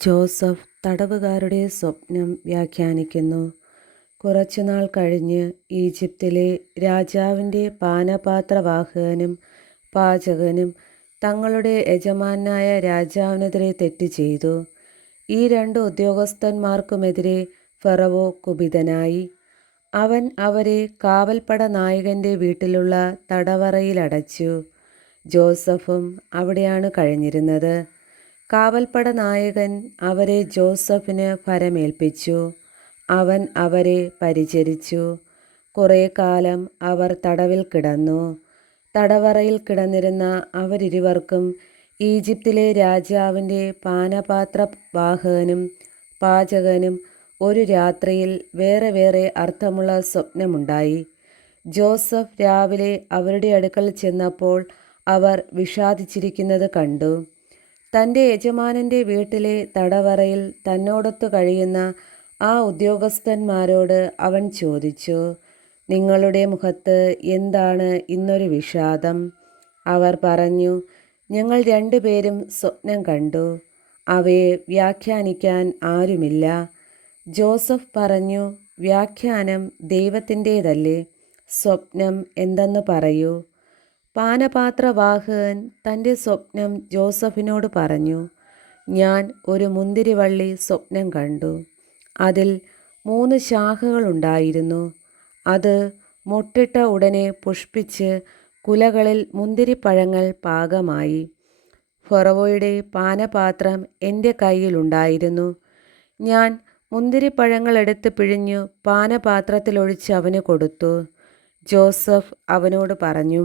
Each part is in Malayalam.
ജോസഫ് തടവുകാരുടെ സ്വപ്നം വ്യാഖ്യാനിക്കുന്നു. കുറച്ചുനാൾ കഴിഞ്ഞ് ഈജിപ്തിലെ രാജാവിൻ്റെ പാനപാത്രവാഹകനും പാചകനും തങ്ങളുടെ യജമാനായ രാജാവിനെതിരെ തെറ്റ് ചെയ്തു. ഈ രണ്ട് ഉദ്യോഗസ്ഥന്മാർക്കുമെതിരെ ഫറവോ കുപിതനായി. അവൻ അവരെ കാവൽപ്പട നായകൻ്റെ വീട്ടിലുള്ള തടവറയിലടച്ചു. ജോസഫും അവിടെയാണ് കഴിഞ്ഞിരുന്നത്. കാവൽപ്പട നായകൻ അവരെ ജോസഫിന് ഭരമേൽപ്പിച്ചു. അവൻ അവരെ പരിചരിച്ചു. കുറേ കാലം അവർ തടവിൽ കിടന്നു. തടവറയിൽ കിടന്നിരുന്ന അവരിരുവർക്കും ഈജിപ്തിലെ രാജാവിൻ്റെ പാനപാത്രവാഹകനും പാചകനും ഒരു രാത്രിയിൽ വേറെ വേറെ അർത്ഥമുള്ള സ്വപ്നമുണ്ടായി. ജോസഫ് രാവിലെ അവരുടെ അടുക്കൽ ചെന്നപ്പോൾ അവർ വിഷാദിച്ചിരിക്കുന്നത് കണ്ടു. തൻ്റെ യജമാനൻ്റെ വീട്ടിലെ തടവറയിൽ തന്നോടൊത്തു കഴിയുന്ന ആ ഉദ്യോഗസ്ഥന്മാരോട് അവൻ ചോദിച്ചു, നിങ്ങളുടെ മുഖത്ത് എന്താണ് ഇന്നൊരു വിഷാദം? അവർ പറഞ്ഞു, ഞങ്ങൾ രണ്ടുപേരും സ്വപ്നം കണ്ടു. അവയെ വ്യാഖ്യാനിക്കാൻ ആരുമില്ല. ജോസഫ് പറഞ്ഞു, വ്യാഖ്യാനം ദൈവത്തിൻ്റേതല്ലേ? സ്വപ്നം എന്തെന്ന് പറയൂ. പാനപാത്രവാഹകൻ തൻ്റെ സ്വപ്നം ജോസഫിനോട് പറഞ്ഞു, ഞാൻ ഒരു മുന്തിരിവള്ളി സ്വപ്നം കണ്ടു. അതിൽ 3 ശാഖകളുണ്ടായിരുന്നു. അത് മൊട്ടിട്ട ഉടനെ പുഷ്പിച്ച് കുലകളിൽ മുന്തിരിപ്പഴങ്ങൾ പാകമായി. ഫറവോയുടെ പാനപാത്രം എൻ്റെ കയ്യിലുണ്ടായിരുന്നു. ഞാൻ മുന്തിരിപ്പഴങ്ങൾ എടുത്ത് പിഴിഞ്ഞു പാനപാത്രത്തിലൊഴിച്ച് അവന് കൊടുത്തു. ജോസഫ് അവനോട് പറഞ്ഞു,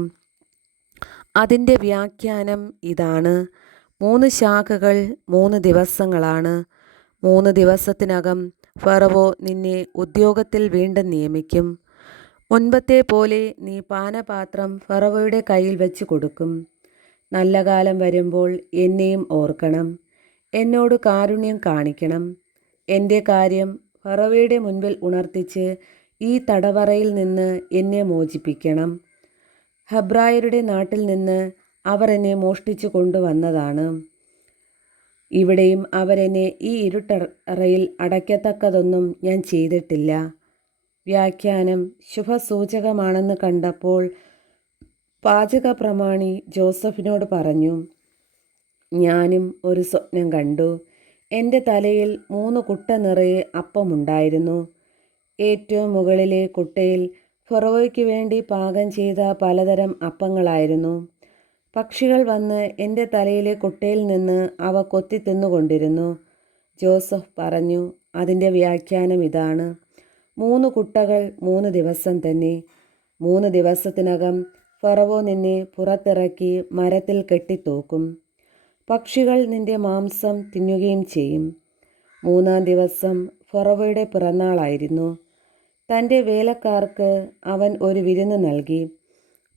അതിൻ്റെ വ്യാഖ്യാനം ഇതാണ്. 3 ശാഖകൾ 3 ദിവസങ്ങളാണ്. 3 ദിവസത്തിനകം ഫറവോ നിന്നെ ഉദ്യോഗത്തിൽ വീണ്ടും നിയമിക്കും. മുൻപത്തെ പോലെ നീ പാനപാത്രം ഫറവോയുടെ കയ്യിൽ വെച്ച് കൊടുക്കും. നല്ല കാലം വരുമ്പോൾ എന്നെയും ഓർക്കണം. എന്നോട് കാരുണ്യം കാണിക്കണം. എൻ്റെ കാര്യം ഫറവോയുടെ മുൻപിൽ ഉണർത്തിച്ച് ഈ തടവറയിൽ നിന്ന് എന്നെ മോചിപ്പിക്കണം. ഹെബ്രായരുടെ നാട്ടിൽ നിന്ന് അവർ എന്നെ മോഷ്ടിച്ചു കൊണ്ടുവന്നതാണ്. ഇവിടെയും അവരെന്നെ ഈ ഇരുട്ടറയിൽ അടയ്ക്കത്തക്കതൊന്നും ഞാൻ ചെയ്തിട്ടില്ല. വ്യാഖ്യാനം ശുഭസൂചകമാണെന്ന് കണ്ടപ്പോൾ പാചക പ്രമാണി ജോസഫിനോട് പറഞ്ഞു, ഞാനും ഒരു സ്വപ്നം കണ്ടു. എൻ്റെ തലയിൽ 3 കുട്ട നിറയെ അപ്പമുണ്ടായിരുന്നു. ഏറ്റവും മുകളിലെ കുട്ടയിൽ ഫറവോയ്ക്ക് വേണ്ടി പാകം ചെയ്ത പലതരം അപ്പങ്ങളായിരുന്നു. പക്ഷികൾ വന്ന് എൻ്റെ തലയിലെ കുട്ടയിൽ നിന്ന് അവ കൊത്തി തിന്നുകൊണ്ടിരുന്നു. ജോസഫ് പറഞ്ഞു, അതിൻ്റെ വ്യാഖ്യാനം ഇതാണ്. 3 കുട്ടകൾ 3 ദിവസം തന്നെ. 3 ദിവസത്തിനകം ഫറവോ നിന്നെ പുറത്തിറക്കി മരത്തിൽ കെട്ടിത്തൂക്കും. പക്ഷികൾ നിന്റെ മാംസം തിന്നുകയും ചെയ്യും. 3-ാം ദിവസം ഫറവോയുടെ പിറന്നാളായിരുന്നു. തൻ്റെ വേലക്കാർക്ക് അവൻ ഒരു വിരുന്ന് നൽകി.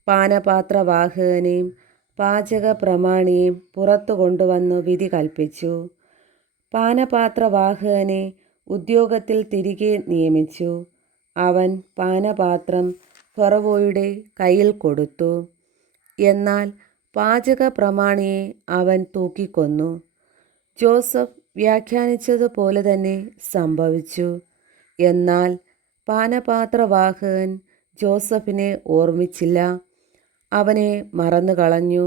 പാനപാത്രവാഹകനെയും പാചക പ്രമാണിയെയും പുറത്തു കൊണ്ടുവന്നു വിധി കൽപ്പിച്ചു. പാനപാത്രവാഹകനെ ഉദ്യോഗത്തിൽ തിരികെ നിയമിച്ചു. അവൻ പാനപാത്രം ഫറവോയുടെ കയ്യിൽ കൊടുത്തു. എന്നാൽ പാചക പ്രമാണിയെ അവൻ തൂക്കിക്കൊന്നു. ജോസഫ് വ്യാഖ്യാനിച്ചതുപോലെ തന്നെ സംഭവിച്ചു. എന്നാൽ പാനപാത്രവാഹകൻ ജോസഫിനെ ഓർമ്മിച്ചില്ല. അവനെ മറന്നു കളഞ്ഞു.